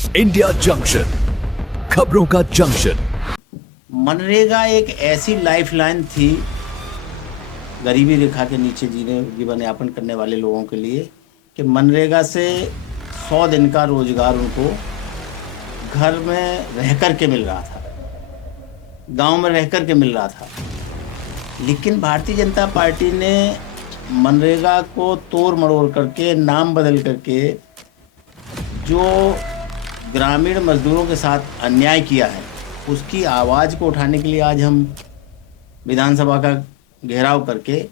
India junction, खबरों का junction. MNREGA एक ऐसी लाइफलाइन थी गरीबी रेखा के नीचे जीवन यापन करने वाले लोगों के लिए कि मनरेगा से 100 दिन का रोजगार उनको घर में रह कर के मिल रहा था, गांव में रह कर के मिल रहा था। लेकिन भारतीय जनता पार्टी ने मनरेगा को तोड़ मरोड़ करके, नाम बदल करके जो ग्रामीण मजदूरों के साथ अन्याय किया है, उसकी आवाज़ को उठाने के लिए आज हम विधानसभा का घेराव करके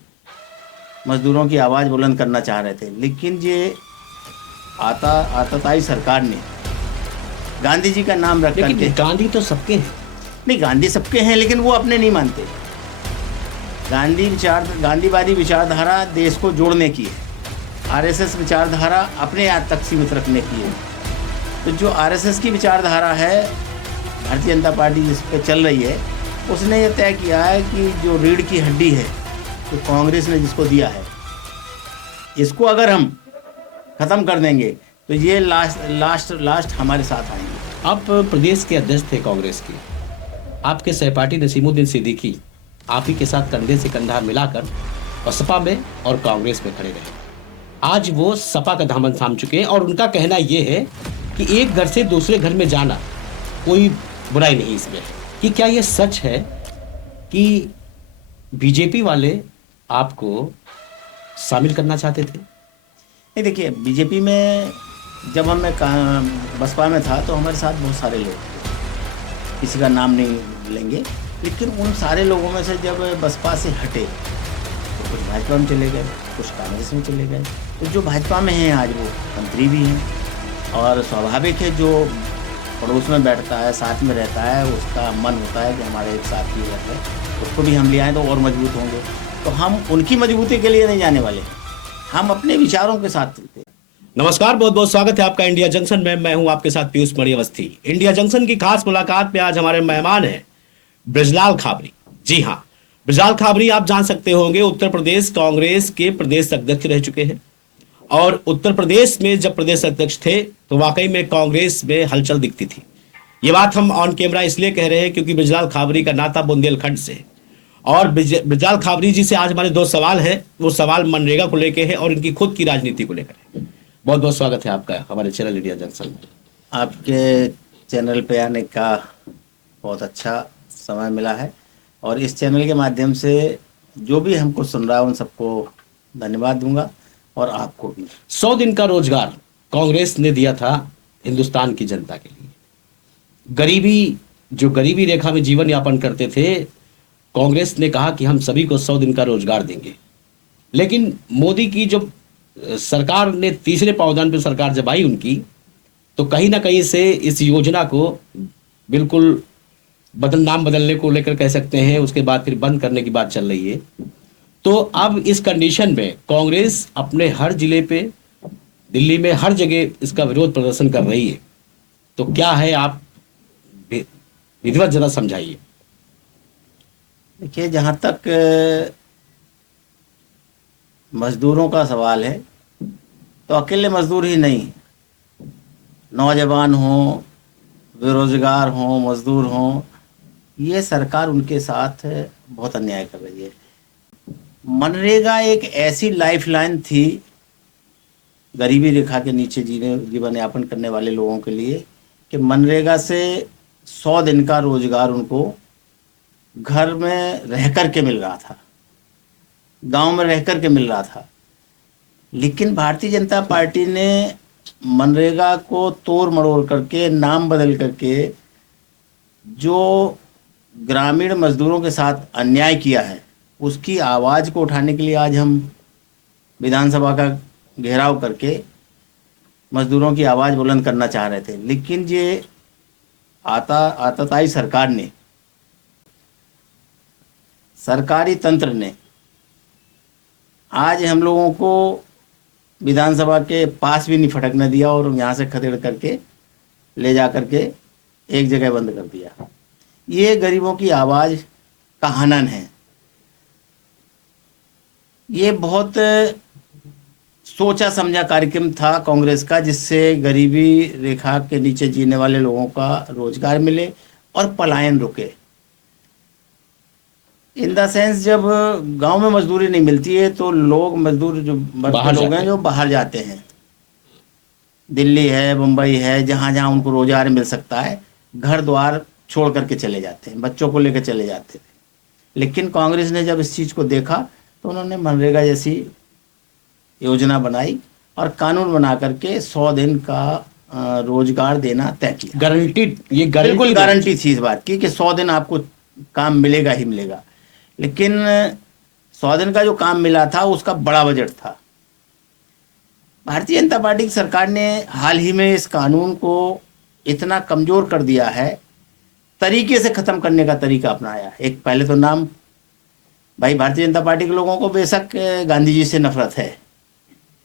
मजदूरों की आवाज़ बुलंद करना चाह रहे थे। लेकिन ये आताताई सरकार ने गांधी जी का नाम रख करके, गांधी तो सबके हैं। नहीं, गांधी सबके हैं, लेकिन वो अपने नहीं मानते। गांधीवादी विचारधारा देश को जोड़ने की है, आरएसएस विचारधारा अपने यहाँ तक सीमित रखने की है। तो जो आरएसएस की विचारधारा है, भारतीय जनता पार्टी जिस पे चल रही है, उसने ये तय किया है कि जो रीढ़ की हड्डी है, तो कांग्रेस ने जिसको दिया है, इसको अगर हम ख़त्म कर देंगे तो ये लास्ट हमारे साथ आएंगे। आप प्रदेश के अध्यक्ष थे कांग्रेस के, आपके सहपाठी नसीमुद्दीन सिद्दीकी आप ही के साथ कंधे से कंधा मिलाकर बसपा में और कांग्रेस में खड़े रहे। आज वो सपा का दामन थाम चुके हैं और उनका कहना ये है कि एक घर से दूसरे घर में जाना कोई बुराई नहीं इसमें। कि क्या ये सच है कि बीजेपी वाले आपको शामिल करना चाहते थे? नहीं, देखिए, बीजेपी में जब मैं बसपा में था तो हमारे साथ बहुत सारे लोग थे, किसी का नाम नहीं लेंगे, लेकिन उन सारे लोगों में से जब बसपा से हटे तो कुछ भाजपा में चले गए, कुछ कांग्रेस में चले गए। तो जो भाजपा में हैं आज वो मंत्री भी हैं, और स्वाभाविक है जो पड़ोस में बैठता है, साथ में रहता है, उसका मन होता है कि हमारे एक साथी रहते हैं, उसको भी हम ले आएँ तो और मजबूत होंगे। तो हम उनकी मजबूती के लिए नहीं जाने वाले, हम अपने विचारों के साथ चलते हैं। नमस्कार, बहुत बहुत स्वागत है आपका इंडिया जंक्शन में। मैं हूं आपके साथ पीयूष मणि अवस्थी। इंडिया जंक्शन की खास मुलाकात में आज हमारे मेहमान हैं बृजलाल खाबरी। जी हाँ, बृजलाल खाबरी आप जान सकते होंगे, उत्तर प्रदेश कांग्रेस के प्रदेश अध्यक्ष रह चुके हैं। और उत्तर प्रदेश में जब प्रदेश अध्यक्ष थे तो वाकई में कांग्रेस में हलचल दिखती थी। ये बात हम ऑन कैमरा इसलिए कह रहे हैं क्योंकि बृजलाल खाबरी का नाता बुंदेलखंड से है। और बृजलाल खाबरी जी से आज हमारे दो सवाल हैं। वो सवाल मनरेगा को लेकर है और इनकी खुद की राजनीति को लेकर है। बहुत बहुत स्वागत है आपका हमारे चैनल इंडिया जंक्शन में। आपके चैनल पे आने का बहुत अच्छा समय मिला है, और इस चैनल के माध्यम से जो भी हमको सुन रहा है उन सबको धन्यवाद दूंगा, और आपको भी। 100 दिन का रोजगार कांग्रेस ने दिया था हिंदुस्तान की जनता के लिए। जो गरीबी रेखा में जीवन यापन करते थे, कांग्रेस ने कहा कि हम सभी को 100 दिन का रोजगार देंगे। लेकिन मोदी की जो सरकार ने तीसरे पावदान पर सरकार जब आई उनकी, तो कहीं ना कहीं से इस योजना को बिल्कुल नाम बदलने को लेकर कह सकते हैं, उसके बाद फिर बंद करने की बात चल रही है। तो अब इस कंडीशन में कांग्रेस अपने हर जिले पे, दिल्ली में हर जगह इसका विरोध प्रदर्शन कर रही है। तो क्या है, आप विधिवत जरा समझाइए। देखिए, जहाँ तक मजदूरों का सवाल है, तो अकेले मजदूर ही नहीं, नौजवान हों, बेरोजगार हों, मजदूर हों, ये सरकार उनके साथ बहुत अन्याय कर रही है। मनरेगा एक ऐसी लाइफलाइन थी गरीबी रेखा के नीचे जीवन यापन करने वाले लोगों के लिए कि मनरेगा से 100 दिन का रोजगार उनको घर में रह कर के मिल रहा था, गांव में रह कर के मिल रहा था। लेकिन भारतीय जनता पार्टी ने मनरेगा को तोड़ मरोड़ करके, नाम बदल करके जो ग्रामीण मजदूरों के साथ अन्याय किया है, उसकी आवाज़ को उठाने के लिए आज हम विधानसभा का घेराव करके मजदूरों की आवाज़ बुलंद करना चाह रहे थे। लेकिन ये आताताई सरकार ने, सरकारी तंत्र ने आज हम लोगों को विधानसभा के पास भी नहीं फटकने दिया, और यहाँ से खदेड़ करके ले जा करके एक जगह बंद कर दिया। ये गरीबों की आवाज़ का हनन है। ये बहुत सोचा समझा कार्यक्रम था कांग्रेस का, जिससे गरीबी रेखा के नीचे जीने वाले लोगों का रोजगार मिले और पलायन रुके। इन द सेंस, जब गांव में मजदूरी नहीं मिलती है तो लोग, मजदूर जो वर्ग के बाहर लोग जाते हैं, जो बाहर जाते हैं, दिल्ली है, मुंबई है, जहाँ जहाँ उनको रोजगार मिल सकता है, घर द्वार छोड़ करके चले जाते हैं, बच्चों को लेकर चले जाते थे। लेकिन कांग्रेस ने जब इस चीज़ को देखा तो उन्होंने मनरेगा जैसी योजना बनाई और कानून बना करके 100 दिन का रोजगार देना तय किया। गारंटीड, ये बिल्कुल गारंटी गारंटी थी इस बात की कि 100 दिन आपको काम मिलेगा ही मिलेगा। लेकिन 100 दिन का जो काम मिला था उसका बड़ा बजट था। भारतीय जनता पार्टी की सरकार ने हाल ही में इस कानून को इतना कमजोर कर दिया है, तरीके से खत्म करने का तरीका अपनाया। एक पहले तो नाम, भाई भारतीय जनता पार्टी के लोगों को बेशक गांधी जी से नफरत है,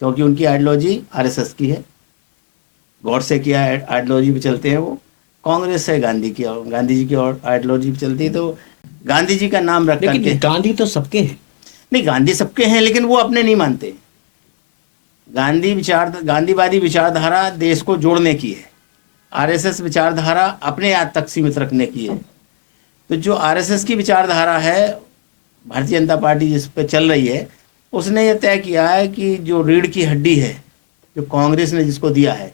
क्योंकि उनकी आइडियोलॉजी आरएसएस की है, गॉडसे की आइडियोलॉजी पे चलते हैं वो। कांग्रेस है गांधी जी की और आइडियोलॉजी पे चलती है, तो गांधी जी का नाम रख करके। लेकिन गांधी तो सबके हैं। नहीं, गांधी सबके हैं, लेकिन वो अपने नहीं मानते। गांधीवादी विचारधारा देश को जोड़ने की है, आरएसएस विचारधारा अपने आप तक सीमित रखने की है। तो जो आरएसएस की विचारधारा है, भारतीय जनता पार्टी जिस पे चल रही है, उसने ये तय किया है कि जो रीढ़ की हड्डी है, जो कांग्रेस ने जिसको दिया है,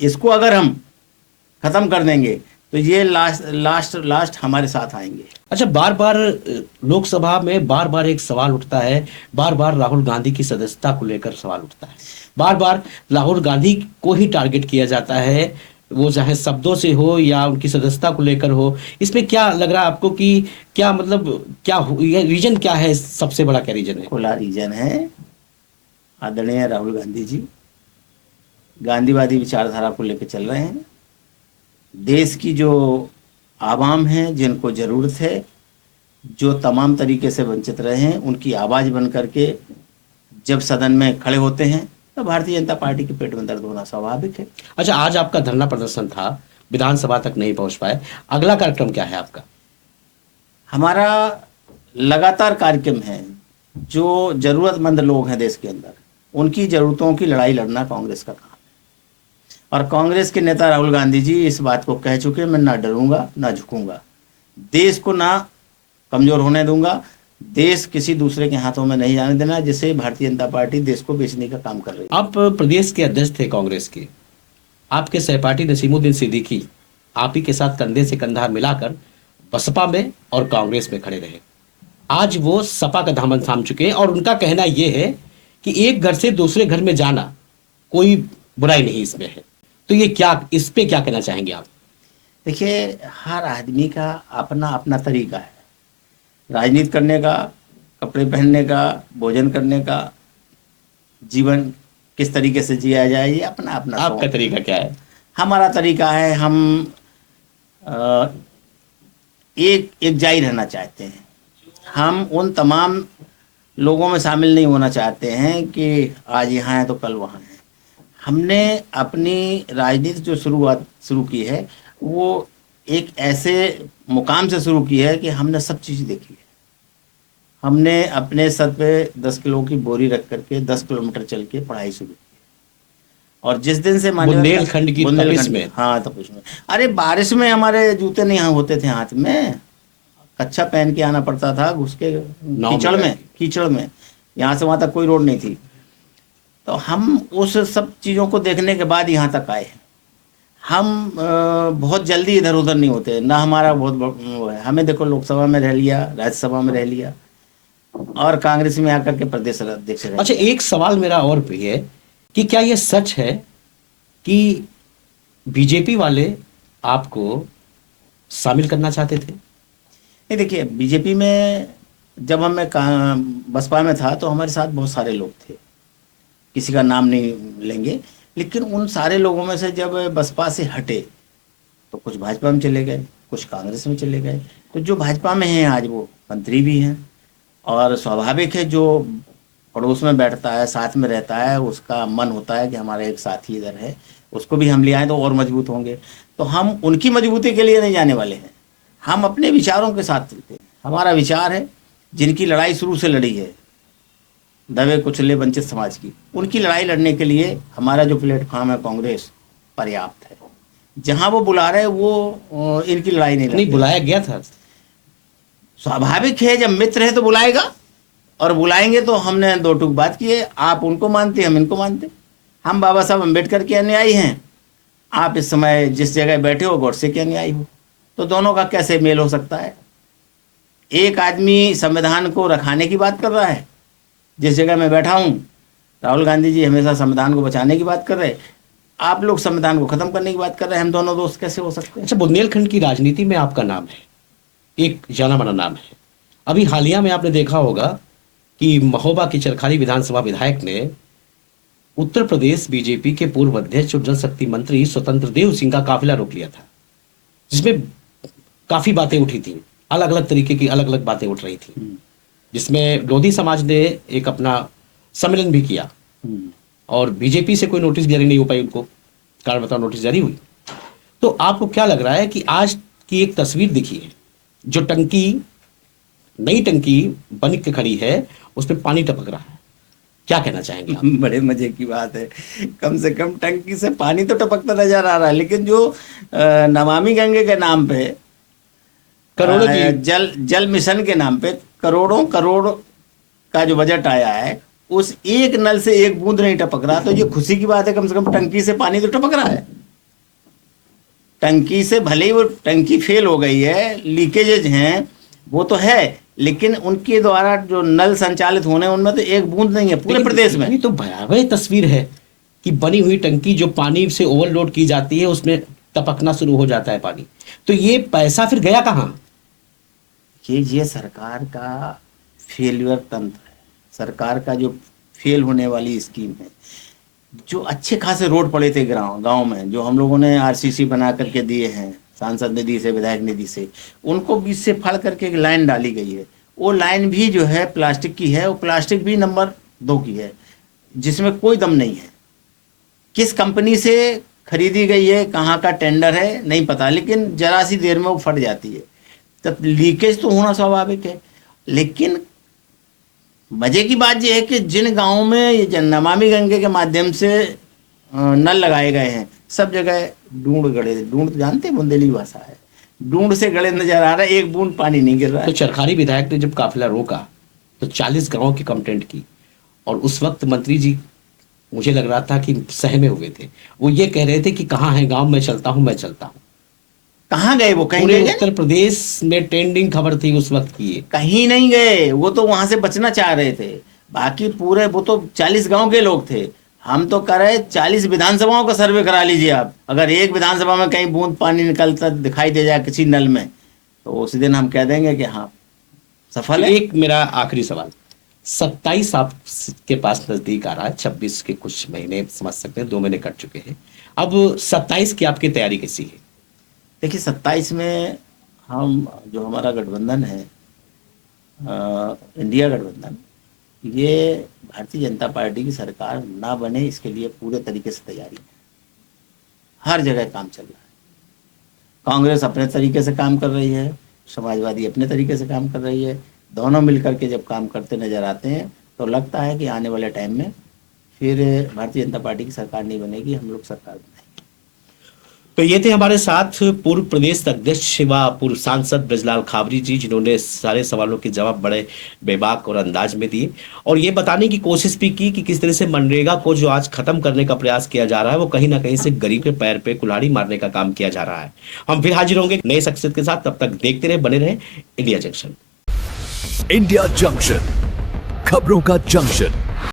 इसको अगर हम खत्म कर देंगे तो ये लास्ट हमारे साथ आएंगे। अच्छा, बार बार लोकसभा में बार बार एक सवाल उठता है, बार बार राहुल गांधी की सदस्यता को लेकर सवाल उठता है, बार बार राहुल गांधी को ही टारगेट किया जाता है, वो चाहे शब्दों से हो या उनकी सदस्यता को लेकर हो। इसमें क्या लग रहा है आपको कि क्या मतलब, क्या रीजन क्या है? सबसे बड़ा क्या रीजन है? खुला रीजन है, आदरणीय राहुल गांधी जी गांधीवादी विचारधारा को लेकर चल रहे हैं। देश की जो आवाम है, जिनको ज़रूरत है, जो तमाम तरीके से वंचित रहे हैं, उनकी आवाज़ बन करके जब सदन में खड़े होते हैं तो भारतीय जनता पार्टी के पेट में दर्द होना स्वाभाविक है। अच्छा, आज आपका धरना प्रदर्शन था, विधानसभा तक नहीं पहुंच पाए, अगला कार्यक्रम क्या है आपका? हमारा लगातार कार्यक्रम है। जो ज़रूरतमंद लोग हैं देश के अंदर, उनकी ज़रूरतों की लड़ाई लड़ना कांग्रेस का काम है। और कांग्रेस के नेता राहुल गांधी जी इस बात को कह चुके, मैं ना डरूंगा ना झुकूंगा, देश को ना कमज़ोर होने दूंगा, देश किसी दूसरे के हाथों में नहीं जाने देना, जिसे भारतीय जनता पार्टी देश को बेचने का काम कर रही है। आप प्रदेश के अध्यक्ष थे कांग्रेस के, आपके सहपाठी नसीमुद्दीन सिद्दीकी आप ही के साथ कंधे से कंधा मिलाकर बसपा में और कांग्रेस में खड़े रहे। आज वो सपा का दामन थाम चुके हैं और उनका कहना यह है कि एक घर से दूसरे घर में जाना कोई बुराई नहीं इसमें है। तो ये क्या, इस पे क्या कहना चाहेंगे आप? देखिए, हर आदमी का अपना अपना तरीका है राजनीति करने का, कपड़े पहनने का, भोजन करने का, जीवन किस तरीके से जिया जाए, ये अपना अपना। आपका तरीका क्या है? हमारा तरीका है, हम एक जाई रहना चाहते हैं। हम उन तमाम लोगों में शामिल नहीं होना चाहते हैं कि आज यहाँ है तो कल वहाँ है। हमने अपनी राजनीति जो शुरू की है, वो एक ऐसे मुकाम से शुरू की है कि हमने सब चीज़ देखी है। हमने अपने सर पे 10 किलो की बोरी रख करके 10 किलोमीटर चल के पढ़ाई शुरू की। और जिस दिन से बुंदेलखंड की तपिश में, हाँ तपिश में, अरे बारिश में हमारे जूते नहीं होते थे हाथ में, कच्छा पहन के आना पड़ता था, घुस के कीचड़ में, यहाँ से वहाँ तक कोई रोड नहीं थी। तो हम उस सब चीज़ों को देखने के बाद यहाँ तक आए। हम बहुत जल्दी इधर उधर नहीं होते ना, हमारा बहुत हमें देखो, लोकसभा में रह लिया, राज्यसभा में रह लिया और कांग्रेस में आकर के प्रदेश अध्यक्ष रह। अच्छा, एक सवाल मेरा और भी है कि क्या ये सच है कि बीजेपी वाले आपको शामिल करना चाहते थे? नहीं, देखिए, बीजेपी में जब हम बसपा में था तो हमारे साथ बहुत सारे लोग थे, किसी का नाम नहीं लेंगे, लेकिन उन सारे लोगों में से जब बसपा से हटे तो कुछ भाजपा में चले गए, कुछ कांग्रेस में चले गए। तो जो भाजपा में हैं आज वो मंत्री भी हैं, और स्वाभाविक है, जो पड़ोस में बैठता है, साथ में रहता है, उसका मन होता है कि हमारा एक साथी इधर है, उसको भी हम ले आएँ तो और मजबूत होंगे। तो हम उनकी मजबूती के लिए नहीं जाने वाले हैं, हम अपने विचारों के साथ चलते हैं। हमारा विचार है, जिनकी लड़ाई शुरू से लड़ी है, दबे कुचले वंचित समाज की, उनकी लड़ाई लड़ने के लिए हमारा जो प्लेटफॉर्म है कांग्रेस पर्याप्त है। जहां वो बुला रहे वो इनकी लड़ाई नहीं लड़ते। बुलाया गया था। स्वाभाविक है, जब मित्र है तो बुलाएगा, और बुलाएंगे तो हमने दो टूक बात की है, आप उनको मानते हम इनको मानते। हम बाबा साहब अम्बेडकर के अनुयायी हैं, आप इस समय जिस जगह बैठे हो गौडसे के अनुयायी हो, तो दोनों का कैसे मेल हो सकता है? एक आदमी संविधान को रखाने की बात कर रहा है, जिस जगह मैं बैठा हूँ राहुल गांधी जी हमेशा संविधान को बचाने की बात कर रहे हैं, आप लोग संविधान को खत्म करने की बात कर रहे हैं। हम दोनों दोस्त कैसे हो सकते हैं? अच्छा, बुंदेलखंड की राजनीति में आपका नाम है, एक जाना माना नाम है। अभी हालिया में आपने देखा होगा कि महोबा की चरखारी विधानसभा विधायक ने उत्तर प्रदेश बीजेपी के पूर्व अध्यक्ष और जल शक्ति मंत्री स्वतंत्र देव सिंह का काफिला रोक लिया था, जिसमें काफी बातें उठी थी, अलग अलग तरीके की अलग अलग बातें उठ रही थी, जिसमें लोधी समाज ने एक अपना सम्मेलन भी किया और बीजेपी से कोई नोटिस जारी नहीं हो पाई, उनको कारण बताओ नोटिस जारी हुई। तो आपको क्या लग रहा है कि आज की एक तस्वीर दिखी है, जो टंकी नई टंकी बन के खड़ी है, उसमें पानी टपक रहा है, क्या कहना चाहेंगे आप? बड़े मजे की बात है, कम से कम टंकी से पानी तो टपकता नजर आ रहा है, लेकिन जो नमामि गंगे के नाम पे करोड़ों की जल मिशन के नाम पे करोड़ों करोड़ का जो बजट आया है, उस एक नल से एक बूंद नहीं टपक रहा, तो ये खुशी की बात है, कम से कम टंकी से पानी तो टपक रहा है। टंकी से भले ही वो टंकी फेल हो गई है, लीकेजेज हैं वो तो है, लेकिन उनके द्वारा जो नल संचालित होने उनमें तो एक बूंद नहीं है पूरे प्रदेश में। ये तो भयावह तस्वीर है कि बनी हुई टंकी जो पानी से ओवरलोड की जाती है, उसमें टपकना शुरू हो जाता है पानी। तो ये पैसा फिर गया कहाँ? ये सरकार का फेल्यूर तंत्र है, सरकार का जो फेल होने वाली स्कीम है। जो अच्छे खासे रोड पड़े थे गांव में, जो हम लोगों ने आरसीसी बना करके दिए हैं सांसद निधि से, विधायक निधि से, उनको बीच से फाड़ करके एक लाइन डाली गई है। वो लाइन भी जो है प्लास्टिक की है, वो प्लास्टिक भी नंबर 2 की है, जिसमें कोई दम नहीं है। किस कंपनी से खरीदी गई है, कहाँ का टेंडर है नहीं पता, लेकिन जरा सी देर में वो फट जाती है। तब लीकेज तो होना स्वाभाविक है, लेकिन मजे की बात यह है कि जिन गांवों में ये नमामि गंगे के माध्यम से नल लगाए गए हैं, सब जगह डूंड गड़े, डूंड जानते हैं बुंदेली भाषा है, डूंड से गड़े नजर आ रहा है, एक बूंद पानी नहीं गिर रहा है। तो चरखारी विधायक ने जब काफिला रोका तो 40 गांवों की कंप्लेंट की, और उस वक्त मंत्री जी मुझे लग रहा था कि सहमे हुए थे। वो ये कह रहे थे कि कहाँ है गांव, मैं चलता हूं, मैं चलता हूं। कहाँ गए वो? कहीं पूरे गए? उत्तर प्रदेश में ट्रेंडिंग खबर थी उस वक्त की। कहीं नहीं गए, वो तो वहां से बचना चाह रहे थे। बाकी पूरे वो तो 40 गांव के लोग थे। हम तो कह रहे 40 विधानसभाओं का सर्वे करा लीजिए आप। अगर एक विधानसभा में कहीं बूंद पानी निकलता दिखाई दे जाए किसी नल में, तो उसी दिन हम कह देंगे कि हाँ सफल है। एक मेरा आखिरी सवाल, 27 आपके पास नजदीक आ रहा है, 26 के कुछ महीने समझ सकते हैं, 2 महीने कट चुके हैं। अब 27 की आपकी तैयारी कैसी है? देखिए 27 में हम जो हमारा गठबंधन है, इंडिया गठबंधन, ये भारतीय जनता पार्टी की सरकार ना बने इसके लिए पूरे तरीके से तैयारी है। हर जगह काम चल रहा है। कांग्रेस अपने तरीके से काम कर रही है, समाजवादी अपने तरीके से काम कर रही है। दोनों मिलकर के जब काम करते नजर आते हैं तो लगता है कि आने वाले टाइम में फिर भारतीय जनता पार्टी की सरकार नहीं बनेगी, हम लोग सरकार बनाएंगे। तो ये थे हमारे साथ पूर्व प्रदेश अध्यक्ष व पूर्व सांसद ब्रजलाल खाबरी जी, जिन्होंने सारे सवालों के जवाब बड़े बेबाक और अंदाज में दिए, और ये बताने की कोशिश भी की कि किस तरह से मनरेगा को जो आज खत्म करने का प्रयास किया जा रहा है, वो कहीं ना कहीं से गरीब के पैर पे कुल्हाड़ी मारने का काम किया जा रहा है। हम फिर हाजिर होंगे नए शख्सियत के साथ, तब तक देखते रहे, बने रहे इंडिया जंक्शन। इंडिया जंक्शन, खबरों का जंक्शन।